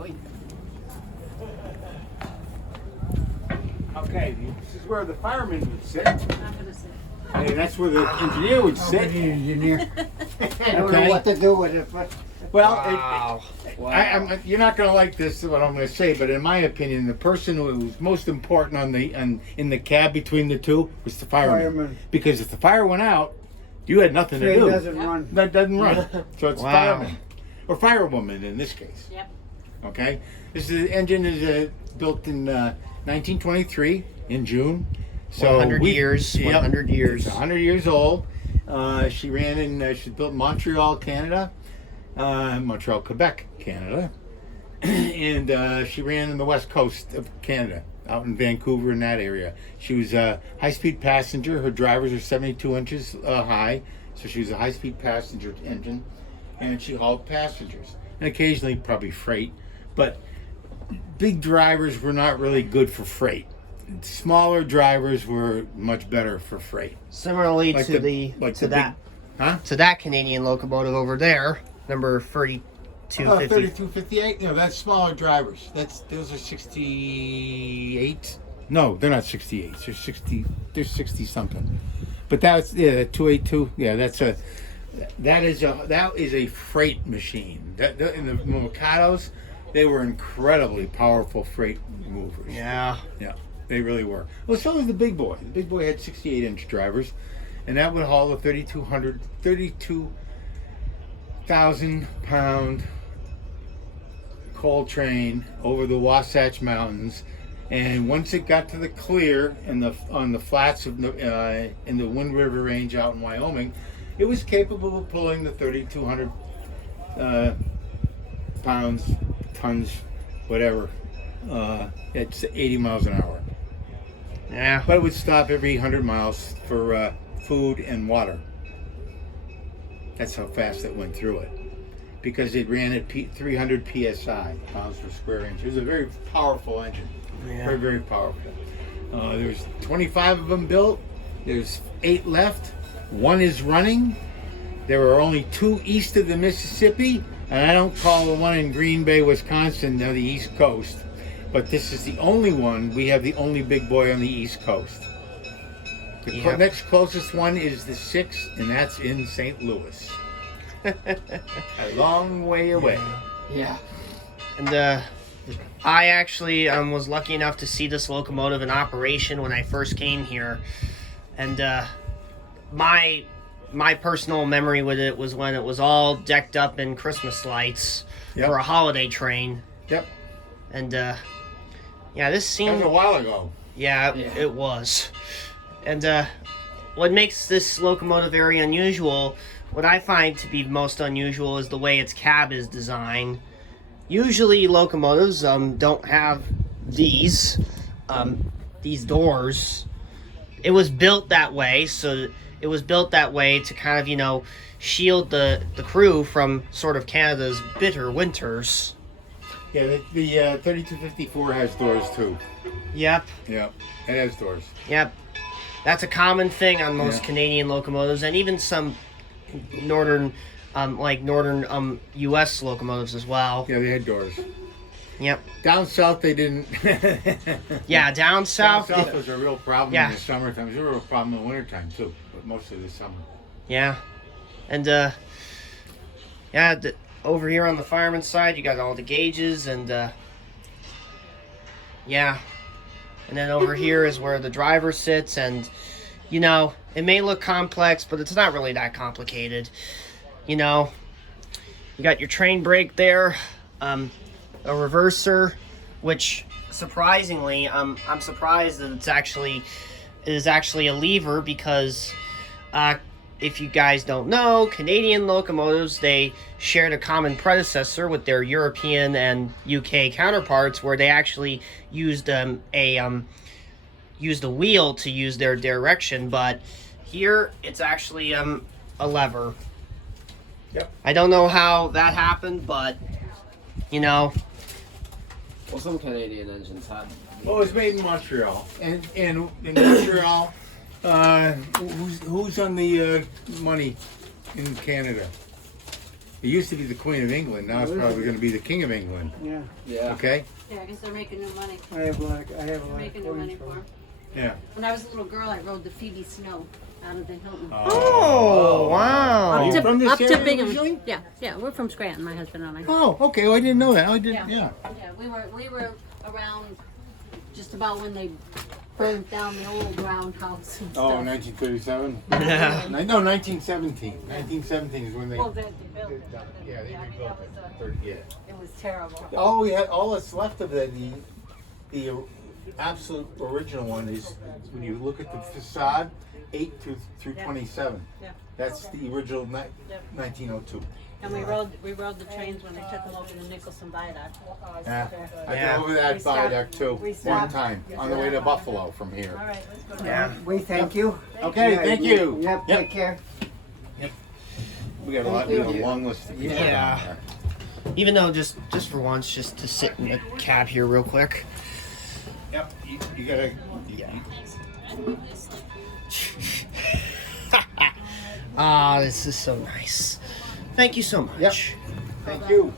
Oi. Okay, this is where the fireman would sit. I'm gonna sit. And that's where the engineer would sit. Engineer. I don't Okay. know what to do with it, but Well, Wow. you're not going to like this, what I'm going to say, but in my opinion, the person who was most important in the cab between the two was the fireman. Fireman. Because if the fire went out, you had nothing to train do. doesn't run. That doesn't run. So it's Wow. fireman. Or firewoman in this case. Yep. Okay? The engine is built in 1923 in June. So 100 years. Yep, 100 years. It's 100 years old. She ran in, she built Montreal, Canada. Montreal, Quebec, Canada. And she ran in the west coast of Canada, out in Vancouver in that area. She was a high-speed passenger. Her drivers are 72 inches high, so she was a high-speed passenger engine. And she hauled passengers. And occasionally probably freight. But big drivers were not really good for freight. Smaller drivers were much better for freight. Similarly Like to the- like to the that Huh? to that Canadian locomotive over there, number 3250. 3258. No, that's smaller drivers. Those are 68. No, they're not 68. They're 60. They're 60 something. But that's 282. Yeah, that is a freight machine. In the Mikados, they were incredibly powerful freight movers. Yeah. Yeah, they really were. Well, so was the big boy. The big boy had 68-inch drivers, and that would haul a 32,000-pound coal train over the Wasatch Mountains. And once it got to the clear on the flats of in the Wind River Range out in Wyoming, it was capable of pulling the 3,200 tons, whatever. It's 80 miles an hour. Yeah. But it would stop every 100 miles for food and water. That's how fast it went through it. Because it ran at 300 psi, pounds per square inch. It was a very powerful engine. Yeah. Very, very powerful. There's 25 of them built. There's 8 left. 1 is running. There are only 2 east of the Mississippi. And I don't call the one in Green Bay, Wisconsin, the East Coast. But this is the only one. We have the only big boy on the East Coast. The Yep. next closest one is the 6, and that's in St. Louis. A long way away. Yeah. And I actually was lucky enough to see this locomotive in operation when I first came here. And my personal memory with it was when it was all decked up in Christmas lights Yep. for a holiday train. Yep. And yeah, this That seemed was a while ago. Yeah, it was. And what makes this locomotive very unusual, what I find to be most unusual, is the way its cab is designed. Usually locomotives don't have these doors. It was built that way, so it was built that way to kind of, shield the crew from sort of Canada's bitter winters. Yeah, the 3254 has doors too. Yep. Yep, it has doors. Yep. That's a common thing on most Yeah. Canadian locomotives, and even some northern U.S. locomotives as well. Yeah, they had doors. Yep. Down south, they didn't. Yeah, down south. Down south was a real problem Yeah. in the summertime. It was a real problem in the wintertime too, but mostly the summer. Yeah. And over here on the fireman's side, you got all the gauges, and yeah. And then over here is where the driver sits, and it may look complex, but it's not really that complicated. You got your train brake there, a reverser, which surprisingly, I'm surprised that it is actually a lever, because if you guys don't know, Canadian locomotives, they shared a common predecessor with their European and UK counterparts, where they actually used a wheel to use their direction, but here it's actually a lever. Yep. I don't know how that happened, but Well, some Canadian engines had. Well, it was made in Montreal, and in Montreal, who's on the money in Canada? It used to be the Queen of England. Now it's probably going to be the King of England. Yeah, Yeah. Okay. Yeah, I guess they're making new money. I have a lot Making new money for 'em. Yeah. When I was a little girl, I rode the Phoebe Snow out of the Hilton. Oh, wow. you from this up to area Bingham. originally? Yeah, we're from Scranton, my husband and I. Oh, okay. Well, I didn't know that. I didn't. Yeah. Yeah, we were around just about when they burned down the old roundhouse and Oh, stuff. 1937. Yeah. No, 1917. 1917 is when they. Well, they built it. Yeah, they Yeah, rebuilt that it. was Yeah. It was terrible. All that's left of the absolute original one is when you look at the facade, 8 through 27. Yeah. That's the original 1902. And we rode the trains when they took them over to Nicholson Viaduct. Yeah, I Yeah. drove over that We stopped- viaduct too we one stopped- time on the way to Buffalo from here. All right, let's go. Yeah. We thank you. Okay, Yeah, thank you. Yep, Yep. take care. We got a lot. We got a long list of people Yeah. down there. Even though just for once, just to sit in a cab here real quick. Yep. You gotta. Ah, this is so nice. Thank you so much. Yep. Thank you.